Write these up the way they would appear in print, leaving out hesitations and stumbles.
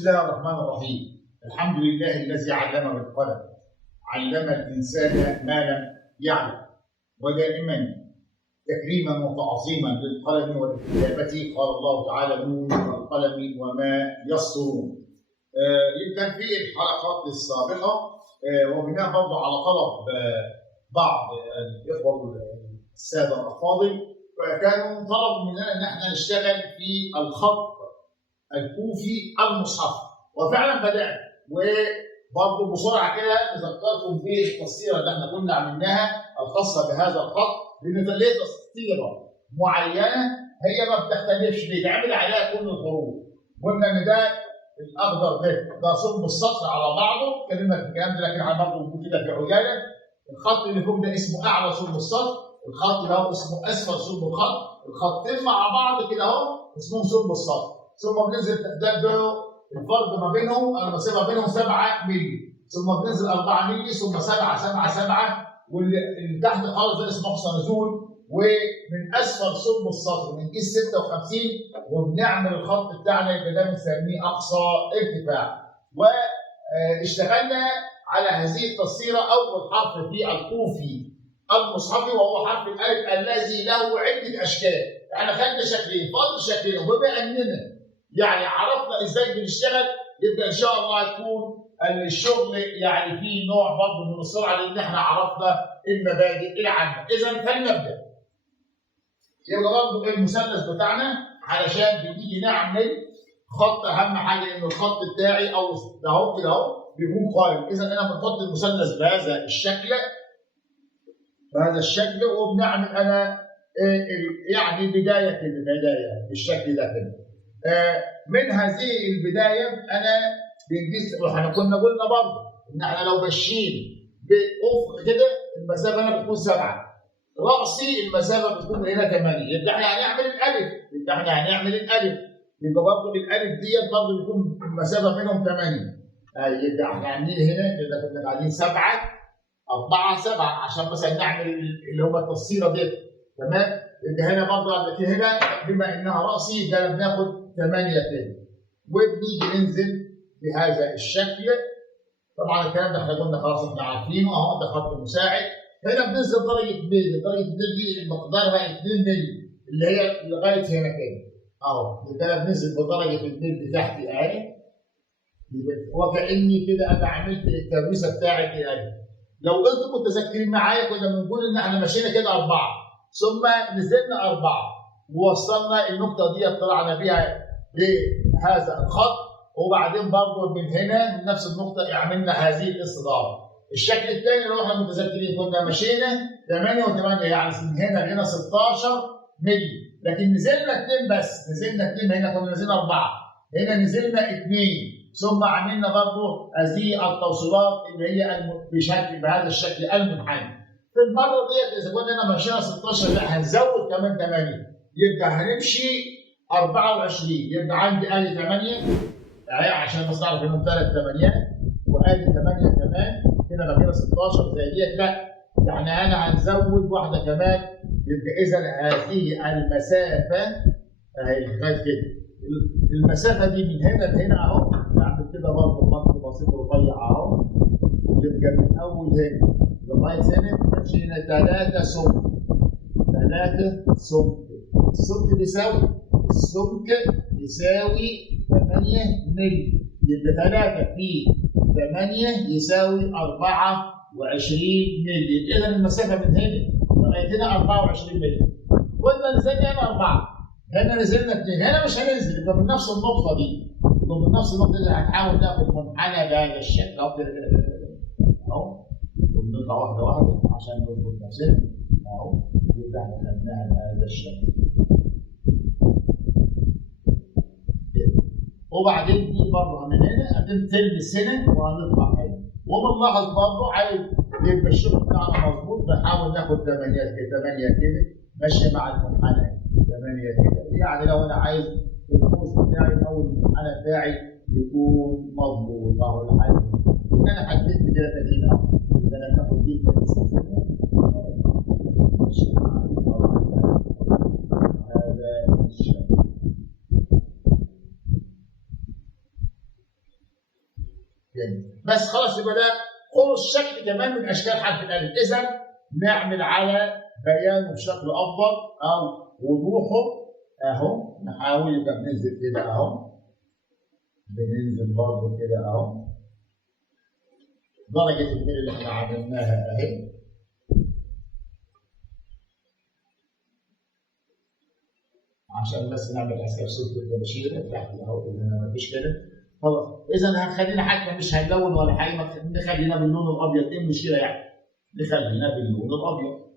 بسم الله الرحمن الرحيم. الحمد لله الذي علم بالقلم، علم الإنسان ما لم يعلم، ودائما تكريما وتعظيما للقلم ولكتابته قال الله تعالى: نون والقلم وما يسطرون. يمكن في الحلقات السابقة وبناء برضه على طلب بعض الإخوة السادة الأفاضل، فكانوا طلبوا مننا إن احنا نشتغل في الخط الكوفي المصحفي، وفعلا بدأنا. وبرضه بسرعة كده نذكركم بالتسطيرة اللي احنا كنا عملناها الخاصة بهذا الخط، لأن ليه تسطيرة معينة هي ما بتختلفش، بيتعمل عليها كل الحروف. قلنا إن ده الأخضر ده صلب السطر على بعضه، اتكلمنا في الكلام ده، لكن على برضه موجود كده في عجالة. الخط اللي فوق ده اسمه أعلى صلب السطر، الخط اللي هو اسمه أسفل صلب الخط، الخطين مع بعض كده أهو اسمهم صلب السطر. ثم بننزل ده الفرق ما بينهم، انا بسيبها بينهم 7 مللي، ثم بننزل 4 مللي، ثم 7 7 7، واللي تحت خالص ده اسمه اقصى نزول. ومن اسفل صلب السطر بنقيس 56 وبنعمل الخط بتاعنا يبقى ده بنسميه اقصى ارتفاع. واشتغلنا على هذه التسطيره. اول حرف في الكوفي المصحفي وهو حرف الالف الذي له عده اشكال. احنا خدنا شكلين، فاضل شكلين، وبما اننا يعني عرفنا ازاي بنشتغل، يبقى ان شاء الله هيكون الشغل يعني فيه نوع برضه من السرعه، لان احنا عرفنا المبادئ العامه. اذا فلنبدا. يبقى برضه المثلث بتاعنا علشان بنيجي نعمل خط، اهم حاجه ان الخط بتاعي او ده اهو كده اهو بيكون قائم. اذا انا بنحط المثلث بهذا الشكل، وبنعمل انا يعني بدايه كده، بدايه بالشكل ده كده. من هذه البدايه انا بنقيس، واحنا كنا قلنا برضه ان احنا لو ماشيين بافق كده المسافه هنا بتكون 7، راسي المسافه بتكون هنا 8، يبقى احنا هنعمل الالف، يبقى برضه الالف ديت برضه بيكون المسافه بينهم 8. يبقى احنا عاملين هنا كده، كنا قاعدين 7 4 7 عشان مثلا نعمل اللي هم التفصيله دي، تمام؟ يبقى هنا برضه لكن هنا بما انها راسي يبقى بناخد 8 تاني، وبنيجي ننزل بهذا الشكل. طبعا الكلام ده احنا قلنا خلاص احنا عارفينه اهو، ده خط مساعد. هنا بننزل درجه ميل، درجه الميل دي مقدارها 2 مللي اللي هي لغايه هنا كده اهو. يبقى انا بننزل بدرجه الميل بتاعتي اهي، وكاني كده انا عملت الترويسه بتاعتي اهي. لو انتم متذكرين معايا كنا بنقول ان احنا مشينا كده 4 ثم نزلنا 4 ووصلنا النقطه دي طلعنا بيها لهذا الخط، وبعدين برضه من هنا من نفس النقطه عملنا هذه الاستداره. الشكل الثاني لو احنا متذكرين كنا مشينا 8 و8 يعني من هنا لهنا 16 مللي، لكن نزلنا 2 بس، نزلنا 2. هنا كنا نزلنا 4، هنا نزلنا 2، ثم عملنا برضه هذه التوصيلات اللي هي بشكل بهذا الشكل المنحني. في المره ديت اذا كنا مشينا 16 لا هنزود كمان 8، يبقى هنمشي 24. يبقى عندي ادي 8 اهي عشان بس نعرف انهم 3 8 وادي 8 كمان، هنا بقى كده 16 زي ديت، لا يعني انا هنزود واحده كمان. يبقى اذا هذه المسافه اهي لغايه كده، المسافه دي من هنا لهنا اهو، نعمل كده برضه خط بسيط رفيع اهو. يبقى من اول هنا لغايه هنا مشينا 3 سمك، 3 سمك. السمك بيساوي 8 مللي، يبقى 3 في 8 يساوي 24 مللي. اذا المسافه من هنا لغايه هنا 24 مللي. قلنا نزلنا هنا 4، هنا نزلنا 2، هنا مش هننزل، يبقى من نفس النقطه دي، هنحاول ناخد منحنى بهذا الشكل اهو كده اهو، ونطلع واحده واحده عشان نظبط نفسنا اهو. يبقى احنا خدناها بهذا الشكل، وبعدين دي برضه من هنا هتلبس هنا وهنطلع هنا. وبنلاحظ برضه عايز يبقى الشغل بتاعنا مظبوط، بنحاول ناخد 8 كده ماشيه مع المنحنى 8 كده، يعني لو انا عايز القوس بتاعي او المنحنى بتاعي يكون مظبوط اهو الحل. انا حددت كده تدريب اهو، يبقى انا باخد دي هذا الشكل. يعني. بس خلاص يبقى ده قوس شكل كمان من اشكال حرف الالف. اذا نعمل على بيانه بشكل افضل او وضوحه اهو. نحاول يبقى بننزل كده اهو، بننزل برضه كده اهو. درجه الميل اللي احنا عملناها اهي، عشان بس نعمل حساب صوت التباشير تحت اهو، ما فيش كده خلاص. اذا هنخلينا حتى مش هنلون ولا حاجه، نخلينا باللون الابيض. ايه المشكله يعني؟ نخلينا باللون الابيض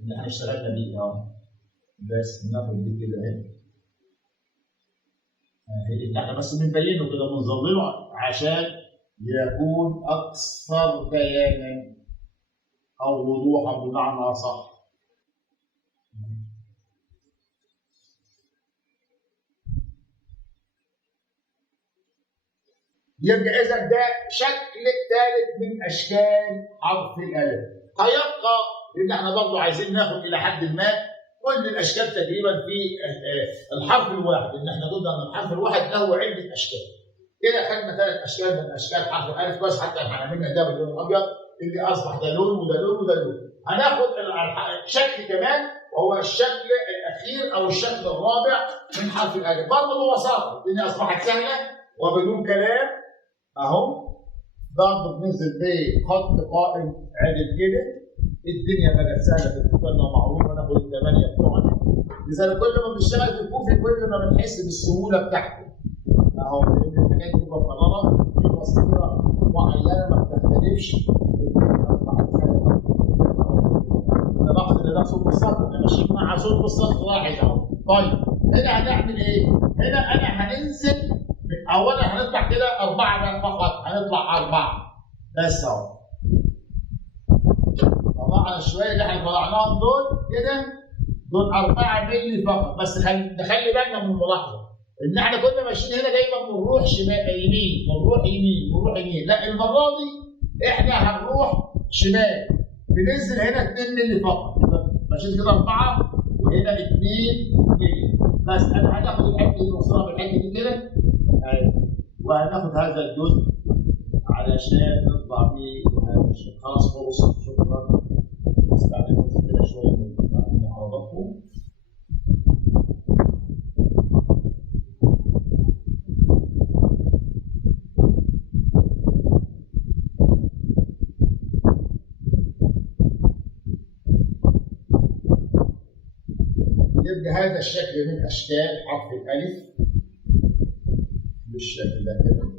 اللي احنا اشتغلنا بيه اهو. بس ناخد دي كده اهي، احنا بس بنبينه كده بنظلله عشان يكون اكثر بيانا او وضوحا بمعنى صح. يبقى اذا ده شكل ثالث من اشكال حرف الالف. هيبقى ان احنا برضه عايزين ناخد الى حد ما كل الاشكال تقريبا في الحرف الواحد، ان احنا قلنا ان الحرف الواحد له عده اشكال. كده خدنا 3 اشكال من اشكال حرف الالف بس، حتى احنا عملنا ده باللون الابيض اللي اصبح ده لون وده لون وده لون. هناخد شكل كمان وهو الشكل الاخير او الشكل الرابع من حرف الالف، برضه ببساطه الدنيا اصبحت سهله وبدون كلام اهو. برضه بننزل بخط قائم عدل كده، الدنيا بقت سهله بالنسبه لنا ومعروفه. ناخد ال8 بتوعنا، لذلك كل ما بنشتغل في الكوفي كل ما بنحس بالسهوله بتاعته اهو، لان الحاجات دي مكرره في بصيره معينه ما بتختلفش. نلاحظ ان ده صوت السطر، احنا ماشيين مع صوت السطر واحد اهو. طيب هنا هنعمل ايه؟ هنا انا هننزل اولا هنطلع كده 4 فقط، هنطلع 4 بس اهو. طلعنا شويه اللي احنا طلعناهم دول كده، دول 4 مللي فقط. بس نخلي بالنا من الملاحظه ان احنا كنا ماشيين هنا دايما بنروح شمال يمين، بنروح يمين، بنروح يمين. لا المره دي احنا هنروح شمال، بننزل هنا 2 مللي فقط. ماشيين كده 4 وهنا 2 مللي بس. انا هناخد الحته دي ونوصلها بالحته دي كده وهناخد هذا الجزء علشان نطلع بيه خلاص. خلص، شكرا. نستعمل بس كده شويه من حضراتكم. يبقى هذا الشكل من اشكال حرف الالف بالشكل ده كده.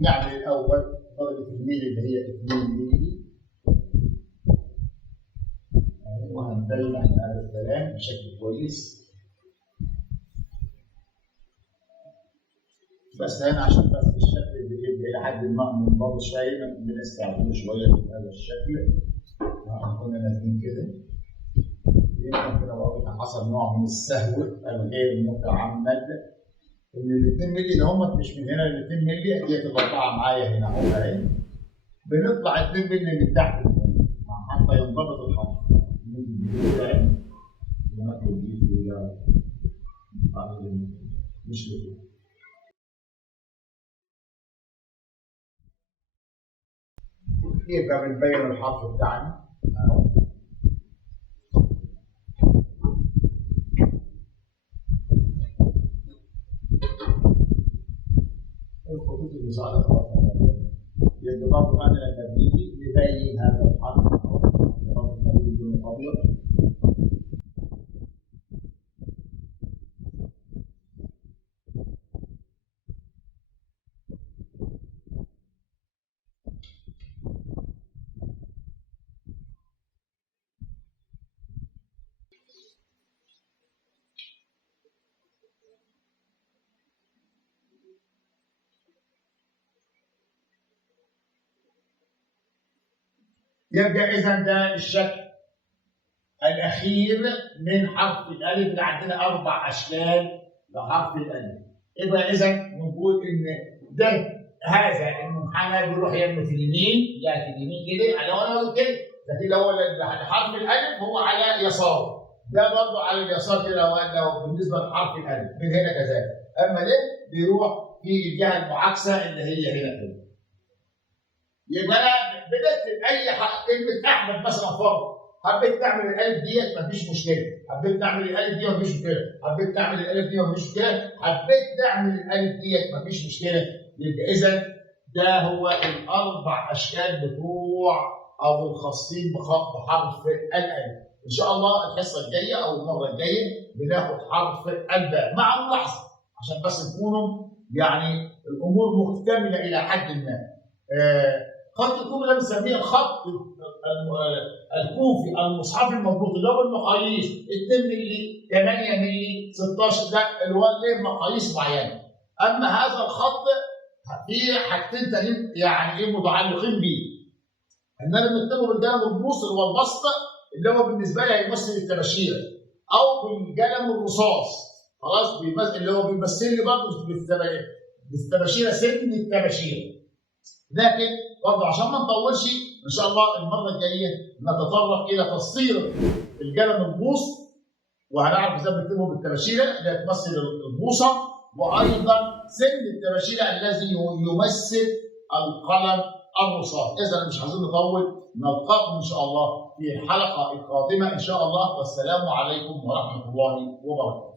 نعمل الاول درجه الميل اللي هي 2 مللي وهنبين احنا هذا الكلام بشكل كويس. بس هنا عشان بس الشكل اللي يبقى الى حد ما منضبط شويه بنستعمله شويه بهذا الشكل. كنا نازلين كده يمكن كده واضح حصل نوع من السهو الغير متعمد ان ال 2 مللي اللي هم مش من هنا، ال 2 مللي دي تطلع معايا هنا اهو اهي. بنطلع 2 مللي من تحت حتى ينضبط الخط. مش كده. يبقى بنبين الحرف بتاعنا اهو. الخطوط المساعدة خلاص يبقى برضه انا لما بنيجي نبين هذا الحرف اهو، برضه نبين اللون الابيض. يبقى اذا ده الشكل الاخير من حرف الالف. اللي عندنا 4 اشكال لحرف الالف. يبقى اذا نقول ان ده هذا المنحنى بيروح يمه اليمين، يعني اليمين كده لو انا قلت كده، لكن لو حرف الالف هو على يساره، ده برضه على اليسار كده. لو بالنسبه لحرف الالف من هنا كذلك اما ده بيروح في الجهه المعاكسه اللي هي هنا كده. يبقى انا بنكتب اي كلمه احمد مثلا فرض، حبيت تعمل الالف ديت مفيش مشكله، حبيت تعمل الالف دي مفيش مشكله، حبيت تعمل الالف دي مفيش مشكله، حبيت تعمل الالف ديت مفيش مشكله. يبقى اذا ده هو الاربع اشكال بتوع او الخاصين بحرف الالف. ان شاء الله الحصه الجايه او المره الجايه بناخد حرف الباء مع ملاحظه عشان بس تكونوا يعني الامور مكتمله الى حد ما. خط الكوفي ده بنسميه الخط الكوفي المصحفي المضبوط اللي هو بالمقاييس 2 مللي 8 مللي 16، ده اللي هو له مقاييس معينه. اما هذا الخط فيه حاجتين تانيين يعني ايه متعلقين بيه. اننا بنكتبه بالقلم البوص اللي هو البسط اللي هو بالنسبه لي هيمثل التباشير، او بالقلم الرصاص خلاص اللي هو بيمثل لي برضه بالتباشيره سن التباشير. لكن برضه عشان ما نطولش ان شاء الله المره الجايه نتطرق الى تفصيل القلم البوص، وهنعرف ازاي بنكتبه بالتباشيره اللي هتمثل البوصه، وايضا سن التباشيره الذي يمثل القلم الرصاص. اذا مش عايزين نطول، نلقاكم ان شاء الله في الحلقه القادمه ان شاء الله، والسلام عليكم ورحمه الله وبركاته.